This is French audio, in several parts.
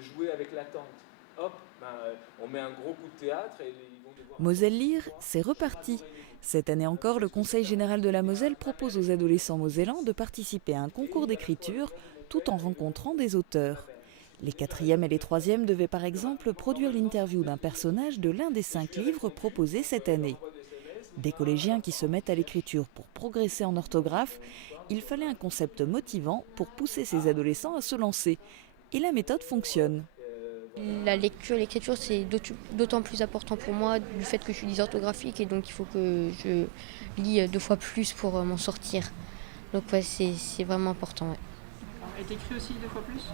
de jouer avec l'attente. Hop, on met un gros coup de théâtre et ils vont devoir... Moselle Lire, c'est reparti. Cette année encore, le Conseil général de la Moselle propose aux adolescents mosellans de participer à un concours d'écriture tout en rencontrant des auteurs. Les 4e et les 3e devaient par exemple produire l'interview d'un personnage de l'un des 5 livres proposés cette année. Des collégiens qui se mettent à l'écriture pour progresser en orthographe, il fallait un concept motivant pour pousser ces adolescents à se lancer. Et la méthode fonctionne. La lecture et l'écriture, c'est d'autant plus important pour moi du fait que je suis dysorthographique et donc il faut que je lis 2 fois plus pour m'en sortir. Donc ouais, c'est vraiment important. Ouais. Et t'écris aussi 2 fois plus ?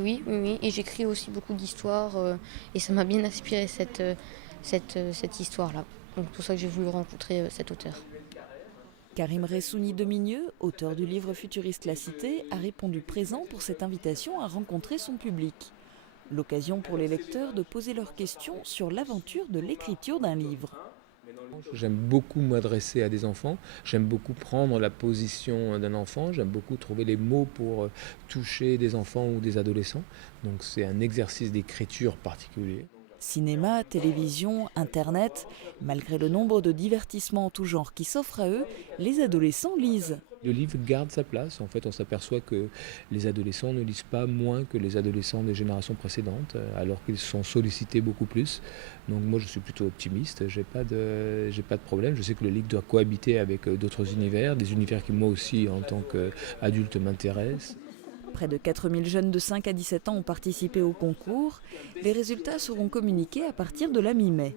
Oui. Et j'écris aussi beaucoup d'histoires et ça m'a bien inspiré cette histoire-là. Donc c'est pour ça que j'ai voulu rencontrer cet auteur. Karim Ressouni Demigneux, auteur du livre futuriste La Cité, a répondu présent pour cette invitation à rencontrer son public. L'occasion pour les lecteurs de poser leurs questions sur l'aventure de l'écriture d'un livre. J'aime beaucoup m'adresser à des enfants, j'aime beaucoup prendre la position d'un enfant, j'aime beaucoup trouver les mots pour toucher des enfants ou des adolescents. Donc c'est un exercice d'écriture particulier. Cinéma, télévision, internet, malgré le nombre de divertissements en tout genre qui s'offrent à eux, les adolescents lisent. Le livre garde sa place. En fait, on s'aperçoit que les adolescents ne lisent pas moins que les adolescents des générations précédentes, alors qu'ils sont sollicités beaucoup plus. Donc moi, je suis plutôt optimiste. J'ai pas de problème. Je sais que le livre doit cohabiter avec d'autres univers, des univers qui moi aussi, en tant qu'adulte, m'intéressent. Près de 4000 jeunes de 5 à 17 ans ont participé au concours. Les résultats seront communiqués à partir de la mi-mai.